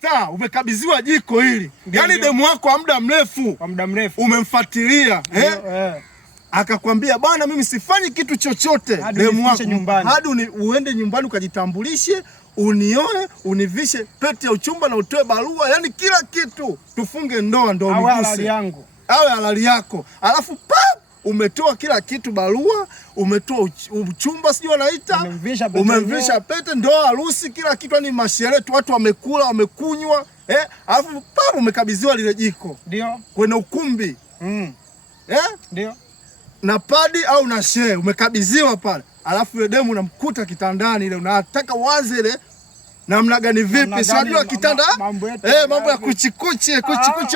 Star, umekabidhiwa jiko hili. Yaani demu wako wa muda mrefu. Kwa muda mrefu. Umemfuatilia, akakwambia bwana mimi sifanyi kitu chochote demu wako hadi uende nyumbani ukajitambulishe, unioe, univishe pete ya uchumba na utoe barua, yani kila kitu tufunge ndoa ndo awe halali yangu. Awe halali yako. Alafu umetoa kila kitu, barua, umetoa uchumba sijui wanaita, umemvisha pete, ndoa, harusi, kila kitu, yani masherehe tu, watu wamekula, wamekunywa, alafu umekabidhiwa lile jiko. Ndio. Kwenye ukumbi. Ndio. Na padi au na shehe umekabidhiwa pale. Alafu yule demu unamkuta kitandani ile, unataka uanze ile namna gani vipi? Si unajua kitanda mambo ya kuchikuchi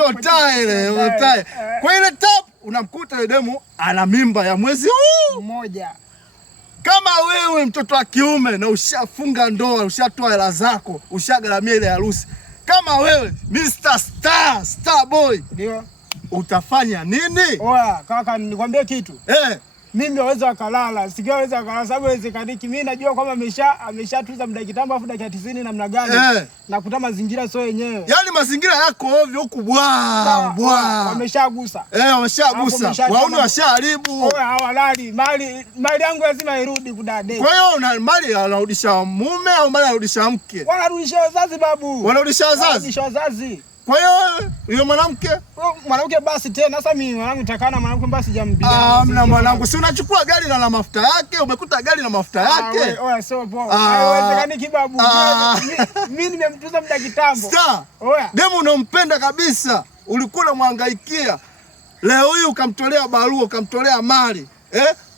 otae ile otae. Kwa ile top unamkuta yule demu ana mimba ya mwezi mmoja. Kama wewe mtoto wa kiume na ushafunga ndoa, ushatoa hela zako, ushagaramia ile harusi, kama wewe Mr. Star Boy, ndio utafanya nini? Oya kaka, nikwambie kitu. Mimi waweza wakalala, sikiwaweza wakalala sababu haiwezekaniki. Mimi najua kwamba ameshatuza muda kitambo, afu dakika 90 namna gani. Nakuta mazingira sio yenyewe. Yaani mazingira yako ovyo huku bwa. Wameshagusa. Wameshagusa. Wauni washaharibu. Hawalali. Mali yangu lazima irudi kudade. Kwa hiyo una mali anarudisha mume au mali anarudisha mke? Wanarudisha wazazi babu. Wanarudisha wazazi? Wanarudisha wazazi. Kwa hiyo yule mwanamke basi tena sasa mimi mwanangu nitakana mwanangu basi jambi. Mna mwanangu si unachukua gari na mafuta yake, umekuta gari na mafuta yake. Oya sio poa. Haiwezekani kibabu. Mimi nimemtuza muda kitambo. Star. Oya. Demu unampenda kabisa. Ulikuwa unamhangaikia. Leo hii ukamtolea barua, ukamtolea mali.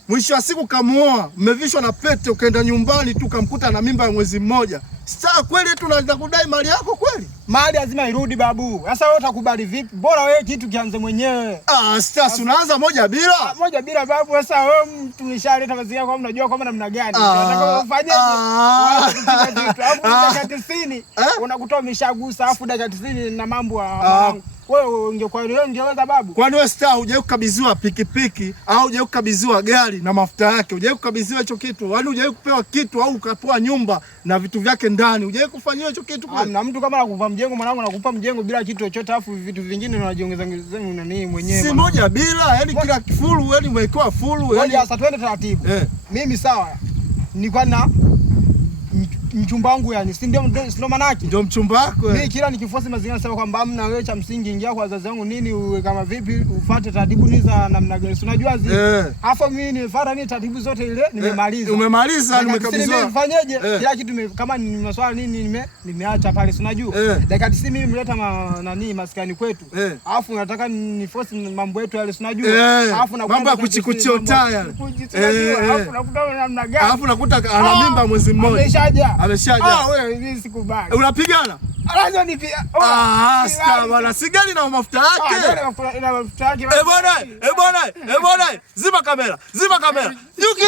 Mwisho wa siku kamuoa, mmevishwa na pete, ukaenda nyumbani tu ukamkuta na mimba ya mwezi mmoja. Sasa kweli eti unataka kudai mali yako kweli? Mali lazima irudi babu. Sasa wewe utakubali vipi? Bora wewe kitu kianze mwenyewe. Sasa unaanza moja bila? Moja bila babu. Sasa wewe mtu umeshaleta mazingira kwa unajua kwamba namna gani. Unataka ufanyeje? Dakika 90 unakutoa umeshagusa, afu dakika 90 na mambo wewe ungekuwa ungeweza babu. Kwani wewe Star hujawahi kukabidhiwa pikipiki au hujawahi kukabidhiwa gari na mafuta yake? Hujawahi kukabidhiwa hicho kitu? Yaani hujawahi kupewa kitu au ukapewa nyumba na vitu vyake ndani? Hujawahi kufanywa hicho kitu kweli? Na mtu kama anakupa mjengo mwanangu, anakupa mjengo bila kitu chochote, afu vitu vingine unajiongeza nani mwenyewe. Si moja bila, yani kila kifuru, yani umewekewa furu, yani. Sasa twende taratibu. Mimi sawa. Nilikuwa na mchumba wangu, yani si ndio manaki? Ndio mchumba wako. Mimi kila nikifuasi mazingira sema kwamba amna wewe cha msingi, ingia kwa wazazi wangu nini, uwe kama vipi, ufuate taratibu ni za namna gani. Unajua zi. Afa mimi nifuata ni taratibu zote ile nimemaliza. Umemaliza, nimekabidhiwa. Nifanyeje? Kila kitu kama ni maswali nini nimeacha pale, unajua. Dakika 90 mimi mleta nani maskani kwetu. Alafu nataka niforce mambo yetu yale, unajua. Alafu nakuta mambo ya kuchikuchia taya. Alafu nakuta namna gani? Alafu nakuta ana mimba mwezi mmoja. Ameshaja. Wewe mimi sikubali. Unapigana? Alazo ni pia. Star bwana, sigari na mafuta yake. Na mafuta yake. Bwana. Zima kamera. Yuki.